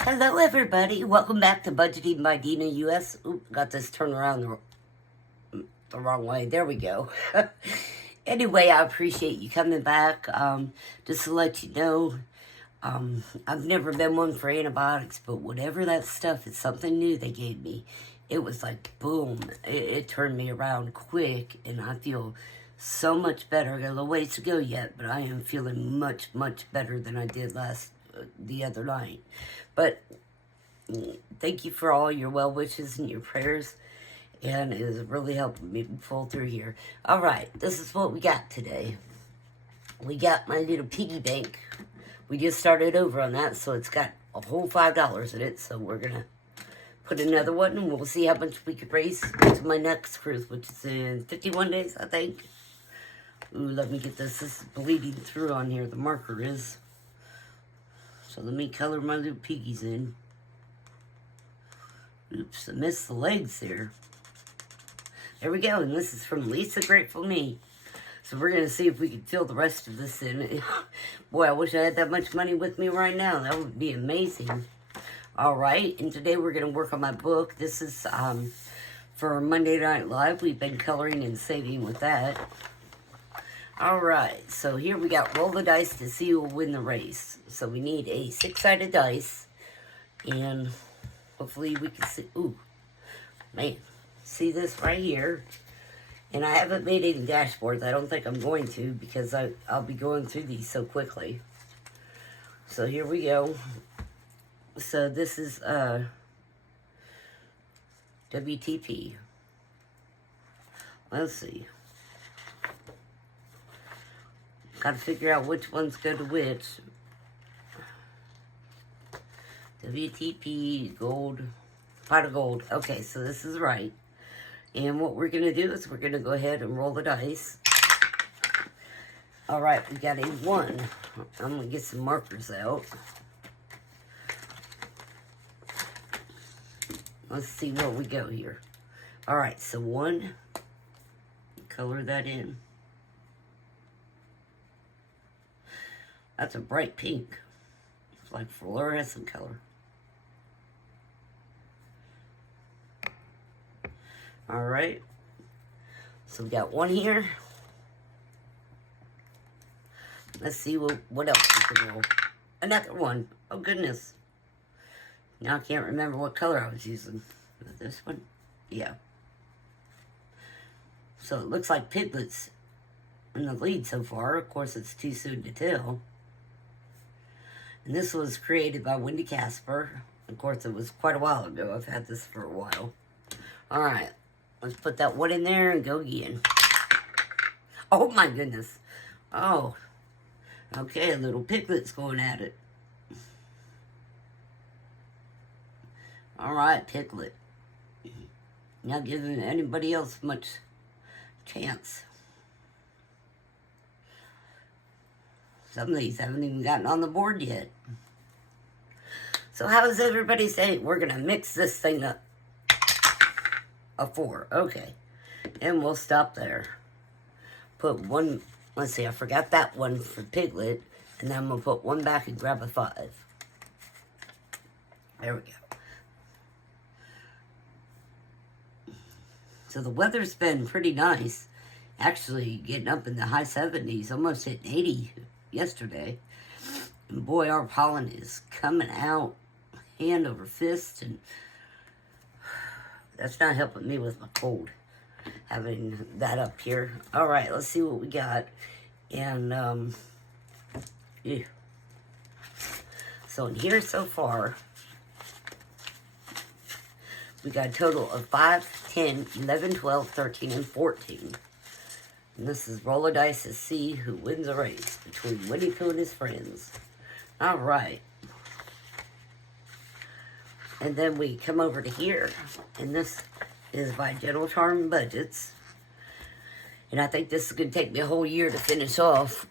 Hello, everybody. Welcome back to Budgeting by DeenaUS. Oop, got this turned around the wrong way. There we go. Anyway, I appreciate you coming back. Just to let you know, I've never been one for antibiotics, but whatever that stuff is, something new they gave me. It was like, boom. It turned me around quick, and I feel so much better. I got a little ways to go yet, but I am feeling much, much better than I did the other night. But thank you for all your well wishes and your prayers, and it is really helping me pull through here. All right, this is what we got today. We got my little piggy bank. We just started over on that, so it's got a whole $5 in it. So we're gonna put another one, and we'll see how much we can raise to my next cruise, which is in 51 days, I think. Ooh, let me get this. This is bleeding through on here. The marker is. So let me color my little piggies in. Oops, I missed the legs there. There we go, and this is from Lisa Grateful Me. So we're going to see if we can fill the rest of this in. Boy, I wish I had that much money with me right now. That would be amazing. All right, and today we're going to work on my book. This is for Monday Night Live. We've been coloring and saving with that. All right, so here we got roll the dice to see who will win the race. So we need a 6-sided dice, and hopefully we can see, ooh, man, see this right here. And I haven't made any dashboards. I don't think I'm going to, because I'll be going through these so quickly. So here we go. So this is WTP. Let's see. Got to figure out which ones go to which. WTP, gold, pot of gold. Okay, so this is right. And what we're going to do is we're going to go ahead and roll the dice. All right, we got a 1. I'm going to get some markers out. Let's see where we go here. All right, so 1. Color that in. That's a bright pink. It's like fluorescent color. All right. So we got 1 here. Let's see what else we can roll. Another 1. Oh, goodness. Now I can't remember what color I was using. This one? Yeah. So it looks like Piglet's in the lead so far. Of course, it's too soon to tell. And this was created by Wendy Casper. Of course, it was quite a while ago. I've had this for a while. All right. Let's put that 1 in there and go again. Oh, my goodness. Oh. Okay, a little Piglet's going at it. All right, Piglet. Not giving anybody else much chance. Some of these haven't even gotten on the board yet. So how does everybody say? We're going to mix this thing up. A 4. Okay. And we'll stop there. Put 1. Let's see. I forgot that 1 for Piglet. And then I'm going to put 1 back and grab a 5. There we go. So the weather's been pretty nice. Actually getting up in the high 70s. Almost hitting 80 yesterday. And boy, our pollen is coming out hand over fist, and that's not helping me with my cold, having that up here. All right, let's see what we got. And yeah. So in here so far, we got a total of 5, 10, 11, 12, 13, and 14. And this is roll a dice to see who wins a race between Winnie Pooh and his friends. All right. And then we come over to here. And this is by Gentle Charm Budgets. And I think this is going to take me a whole year to finish off.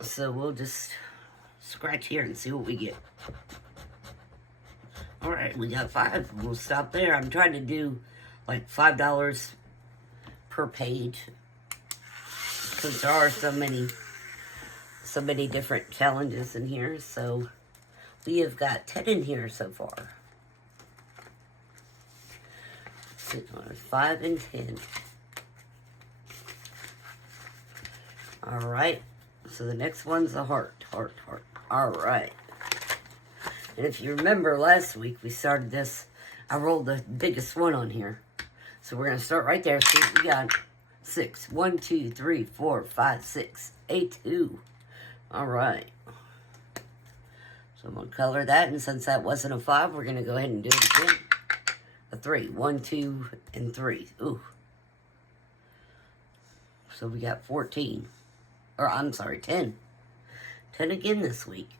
So we'll just scratch here and see what we get. All right, we got 5. We'll stop there. I'm trying to do like $5 per page, because there are so many different challenges in here. So We have got 10 in here so far. 5 and 10. Alright. So the next one's a heart. Alright. And if you remember last week, we started this. I rolled the biggest one on here. So we're going to start right there. See what we got. 6. 1, 2, 3, 4, 5, 6. A 2. Alright. So I'm going to color that. And since that wasn't a 5, we're going to go ahead and do it again. A 3. 1, 2, and 3. Ooh. So we got 14. Or, I'm sorry, 10. 10 again this week.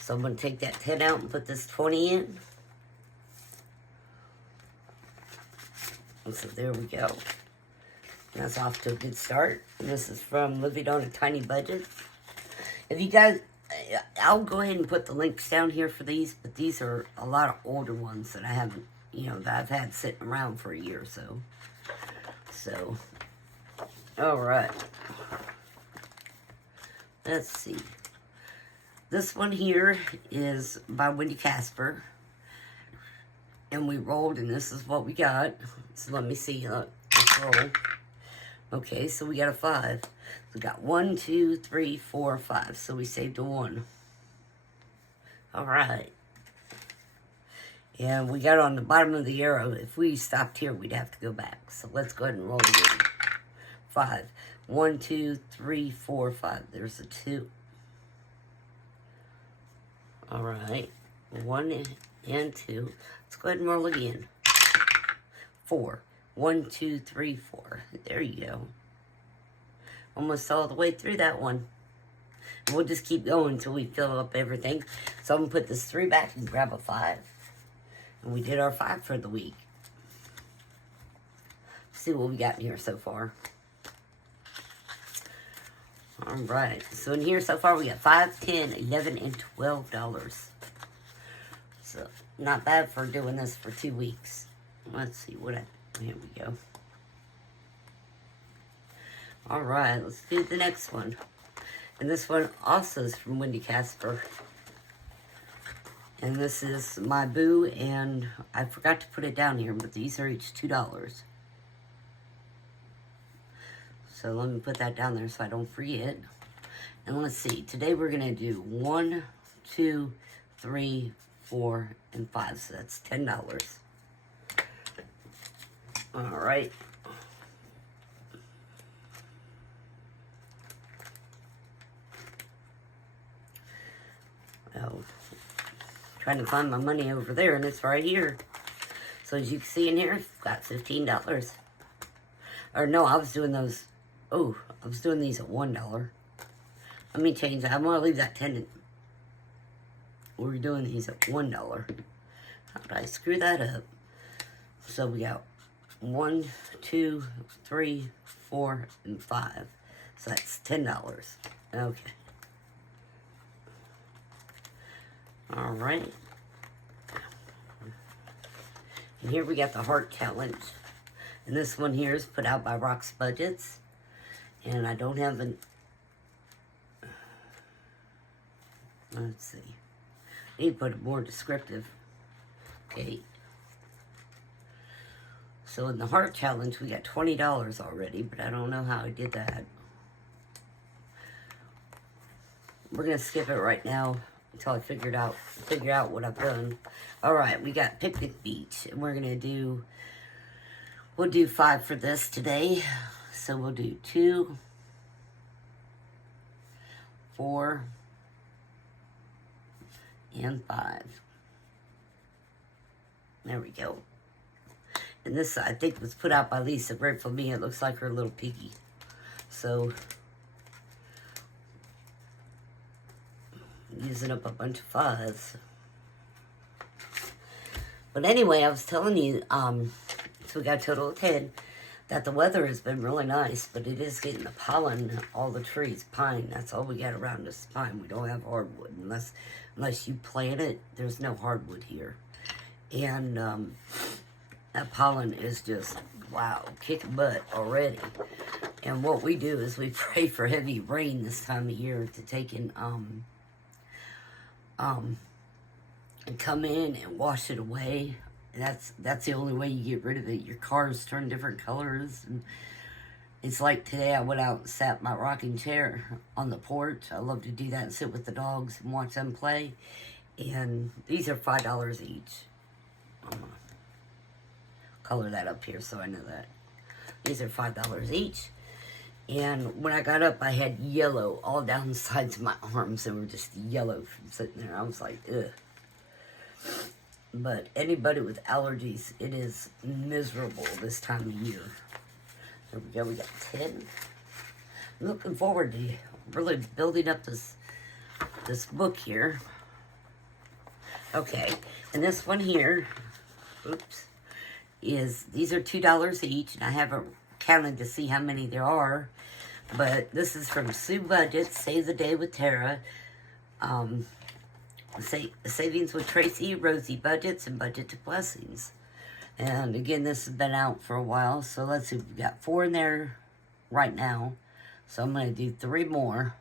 So I'm going to take that 10 out and put this 20 in. And so there we go. That's off to a good start. And this is from Living on a Tiny Budget. If you guys, I'll go ahead and put the links down here for these, but these are a lot of older ones that I haven't, that I've had sitting around for a year or so. So, alright. Let's see. This one here is by Wendy Casper. And we rolled, and this is what we got. So let me see. Let's roll. Okay, so we got a 5. We got 1, 2, 3, 4, 5. So we saved a 1. Alright. And we got on the bottom of the arrow. If we stopped here, we'd have to go back. So let's go ahead and roll again. 5. 1, 2, 3, 4, 5. There's a 2. Alright. 1 and 2. Let's go ahead and roll again. 4. 1, 2, 3, 4. There you go. Almost all the way through that one. And we'll just keep going until we fill up everything. So I'm going to put this 3 back and grab a 5. And we did our 5 for the week. Let's see what we got in here so far. Alright. So in here so far we got 5, 10, 11, and $12. So not bad for doing this for 2 weeks. Let's see here we go. Alright, let's do the next one. And this one also is from Wendy Casper. And this is My Boo, and I forgot to put it down here, but these are each $2. So let me put that down there so I don't forget. And let's see, today we're going to do 1, 2, 3, 4, and 5. So that's $10. Alright. Oh, trying to find my money over there, and it's right here. So as you can see in here, I've got $15. Or no, I was doing those. Oh, I was doing these at $1. Let me change that. I'm going to leave that 10. We're doing these at $1. How did I screw that up? So we got 1, 2, 3, 4, and 5. So that's $10. Okay. Alright. And here we got the Heart Challenge. And this one here is put out by Rock's Budgets. And I don't have an... Let's see. I need to put it more descriptive. Okay. So in the Heart Challenge, we got $20 already, but I don't know how I did that. We're going to skip it right now until I figure out what I've done. Alright, we got Picnic Beach, and we're going to do... We'll do 5 for this today. So we'll do 2, 4, and 5. There we go. And this, I think, was put out by Lisa. Great for me. It looks like her little piggy. So, using up a bunch of 5s. But anyway, I was telling you, so we got a total of 10, that the weather has been really nice, but it is getting the pollen, all the trees, pine. That's all we got around us, pine. We don't have hardwood. Unless you plant it, there's no hardwood here. And that pollen is just, wow, kicking butt already. And what we do is we pray for heavy rain this time of year to take in and come in and wash it away. That's the only way you get rid of it. Your cars turn different colors. And it's like today I went out and sat in my rocking chair on the porch. I love to do that and sit with the dogs and watch them play. And these are $5 each. I'm gonna color that up here so I know that. These are $5 each. And when I got up, I had yellow all down the sides of my arms. They were just yellow from sitting there. I was like, ugh. But anybody with allergies, it is miserable this time of year. There we go. We got 10. I'm looking forward to really building up this book here. Okay. And this one here, oops, these are $2 each. And I haven't counted to see how many there are. But this is from Sue Budget, Save the Day with Tara. Savings with Tracy, Rosie Budgets, and Budget to Blessings. And again, this has been out for a while. So let's see, we've got 4 in there right now. So I'm going to do 3 more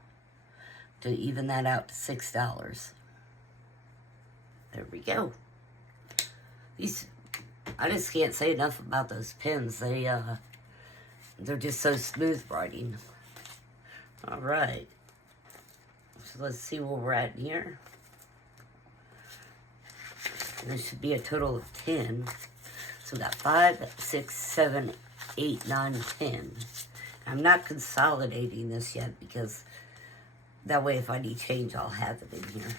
to even that out to $6. There we go. These, I just can't say enough about those pens. They're just so smooth writing. All right. So let's see where we're at here. There should be a total of 10. So we got 5, 6, 7, 8, 9, 10. I'm not consolidating this yet because that way if I need change, I'll have it in here.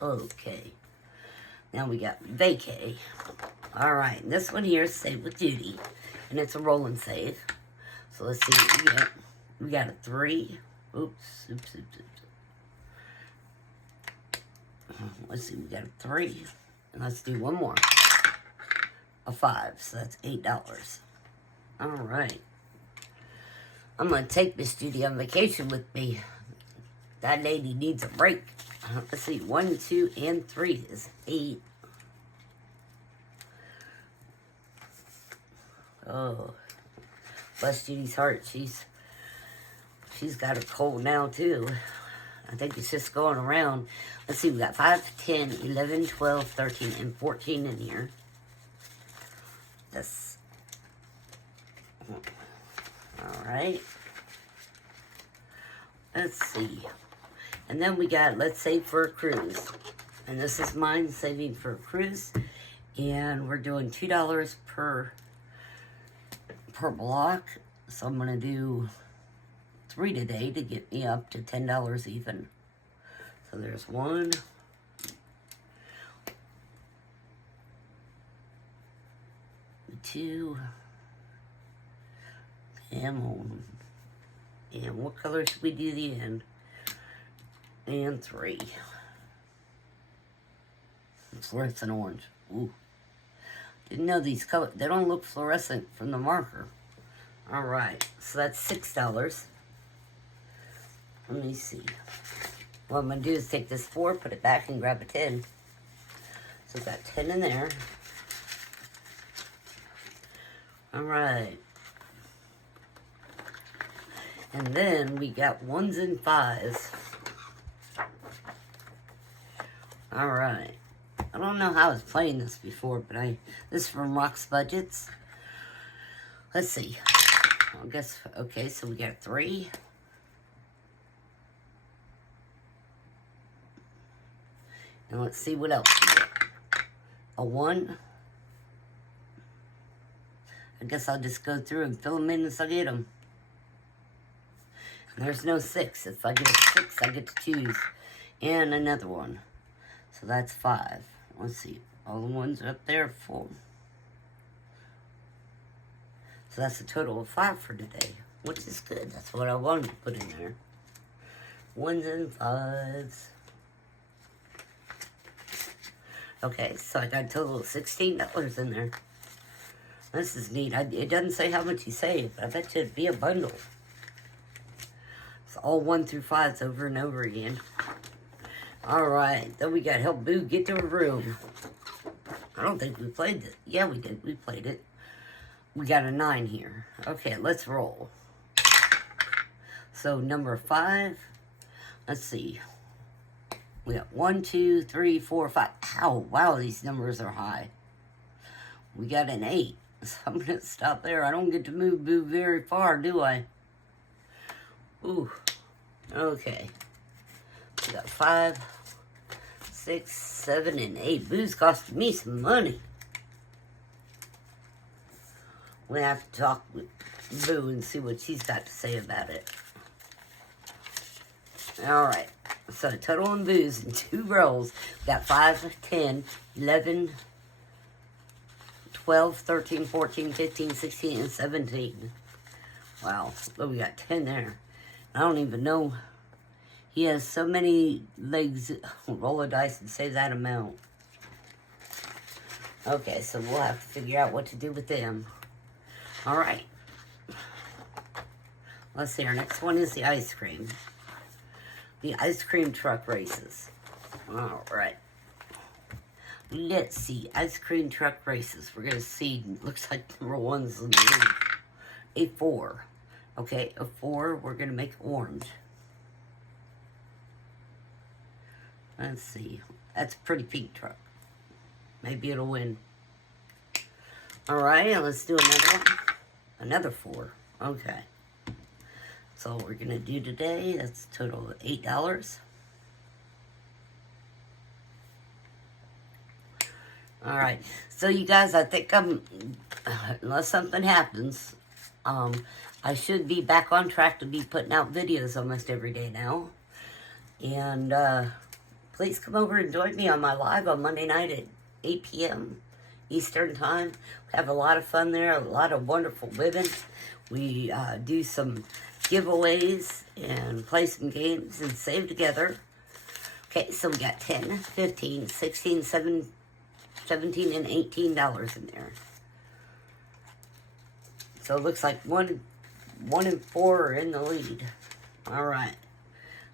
Okay. Now we got vacay. All right. And this one here is Save with Duty. And it's a roll and save. So let's see what we get. We got a 3. Oops. Let's see, we got a 3. And let's do one more. A 5. So that's $8. All right. I'm going to take Miss Judy on vacation with me. That lady needs a break. Let's see, 1, 2, and 3 is 8. Oh, bless Judy's heart. She's got a cold now too. I think it's just going around. Let's see, we got 5, 10, 11, 12, 13, and 14 in here. Yes. All right. Let's see. And then we got Let's Save for a Cruise. And this is mine, saving for a cruise. And we're doing $2 per block. So I'm going to do 3 today to get me up to $10 even. So there's 1. 2. Come on. And what color should we do the end? And 3. Fluorescent orange. Ooh. Didn't know these colors. They don't look fluorescent from the marker. Alright. So that's $6. Let me see. What I'm going to do is take this 4, put it back, and grab a 10. So we've got 10 in there. Alright. And then we got 1s and 5s. Alright. I don't know how I was playing this before, but this is from Rock's Budgets. Let's see. I guess, okay, so we got a 3. And let's see what else we get. A 1. I guess I'll just go through and fill them in as I get them. And there's no 6. If I get a 6, I get to choose. And another 1. So that's 5. Let's see. All the ones are up there, 4. So that's a total of 5 for today, which is good. That's what I wanted to put in there. 1s and 5s. Okay, so I got a total of $16 in there. This is neat. It doesn't say how much you save, but I bet you it'd be a bundle. It's all 1 through 5s over and over again. Alright, then we got Help Boo Get to a Room. I don't think we played it. Yeah, we did. We played it. We got a 9 here. Okay, let's roll. So, number 5. Let's see. We got 1, 2, 3, 4, 5. Ow, wow, these numbers are high. We got an 8. So I'm going to stop there. I don't get to move very far, do I? Ooh. Okay. We got 5, 6, 7, and 8. Boo's costing me some money. We have to talk with Boo and see what she's got to say about it. Alright. So total on Boo's in 2 rolls. We got 5, 10, 11, 12, 13, 14, 15, 16, and 17. Wow. Look, we got 10 there. I don't even know. He has so many legs. Roll a dice and save that amount. Okay, so we'll have to figure out what to do with them. Alright. Let's see. Our next one is the ice cream. The ice cream truck races. Alright. Let's see. Ice cream truck races. We're going to see. Looks like number 1's in the lead. A 4. Okay, a 4. We're going to make orange. Let's see. That's a pretty pink truck. Maybe it'll win. Alright, let's do another one. Another 4. Okay. That's all we're going to do today. That's a total of $8. Alright. So, you guys, I think unless something happens, I should be back on track to be putting out videos almost every day now. And, please come over and join me on my live on Monday night at 8 p.m. Eastern Time. We have a lot of fun there, a lot of wonderful women. We do some giveaways and play some games and save together. Okay, so we got 10, 15, 16, 17, and $18 in there. So it looks like 1 and 4 are in the lead. All right.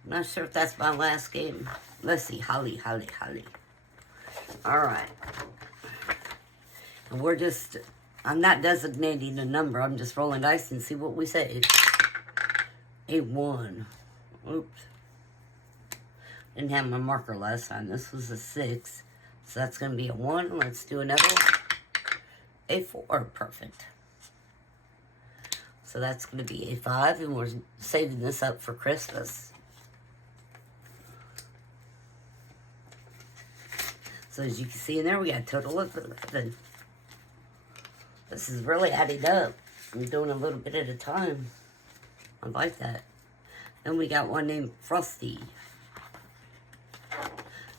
I'm not sure if that's my last game. Let's see. Holly. All right. And we're just, I'm not designating a number. I'm just rolling dice and see what we save. A 1. Oops. Didn't have my marker last time. This was a 6. So that's going to be a 1. Let's do another one. A 4. Perfect. So that's going to be a 5. And we're saving this up for Christmas. So as you can see in there, we got a total of 11. This is really adding up. I'm doing a little bit at a time. I like that. Then we got one named Frosty.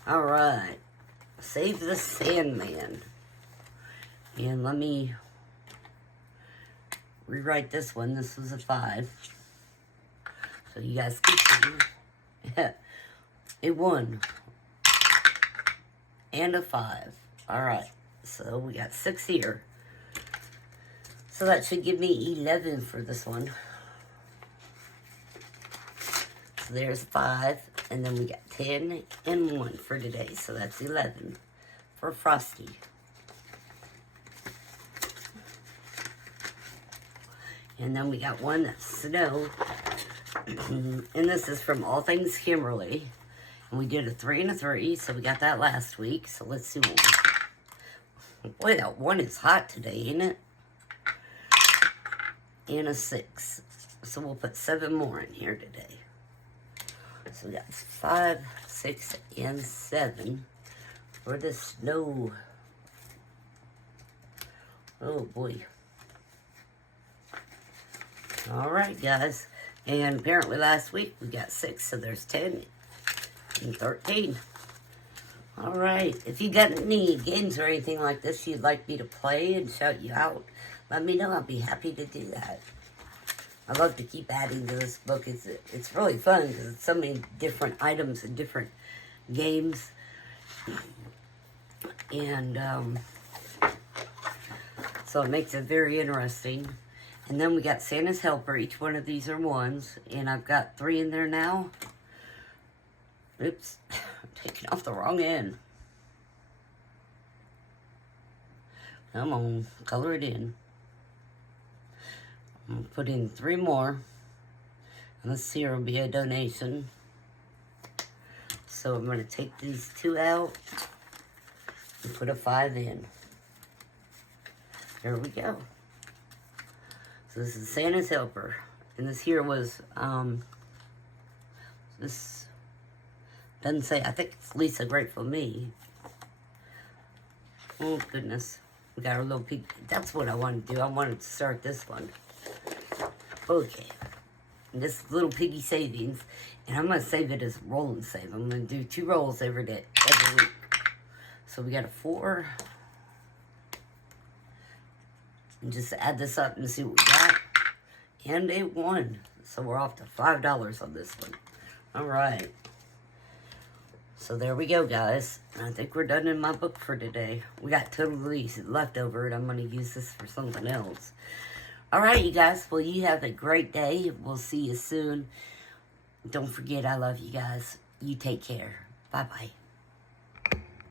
Alright. Save the Sandman. And let me rewrite this one. This was a 5. So you guys keep seeing. A 1. And a 5. Alright. So we got 6 here. So that should give me 11 for this one. So there's 5. And then we got 10 and 1 for today. So that's 11 for Frosty. And then we got one that's Snow. And this is from All Things Kimberly. And we did a 3 and a 3. So we got that last week. So let's see what we... Boy, that 1 is hot today, ain't it? And a 6. So we'll put 7 more in here today. So we got 5, 6, and 7 for the Snow. Oh boy. Alright guys. And apparently last week we got 6, so there's 10 and 13. Alright. If you got any games or anything like this you'd like me to play and shout you out, let me know. I'll be happy to do that. I love to keep adding to this book. It's really fun because it's so many different items and different games. And so it makes it very interesting. And then we got Santa's Helper. Each one of these are 1s. And I've got 3 in there now. Oops. I'm taking off the wrong end. Come on. Color it in. I'm going to put in 3 more. And this here will be a donation. So I'm going to take these 2 out and put a 5 in. There we go. So this is Santa's Helper. And this here was, this doesn't say, I think it's Lisa Grateful Me. Oh, goodness. We got our little pig. That's what I wanted to do. I wanted to start this one. Okay. And this little piggy savings. And I'm going to save it as roll and save. I'm going to do 2 rolls every day, every week. So we got a 4. And just add this up and see what we got. And a 1. So we're off to $5 on this one. Alright. So there we go, guys. And I think we're done in my book for today. We got totally left over, and I'm going to use this for something else. Alright, you guys. Well, you have a great day. We'll see you soon. Don't forget, I love you guys. You take care. Bye-bye.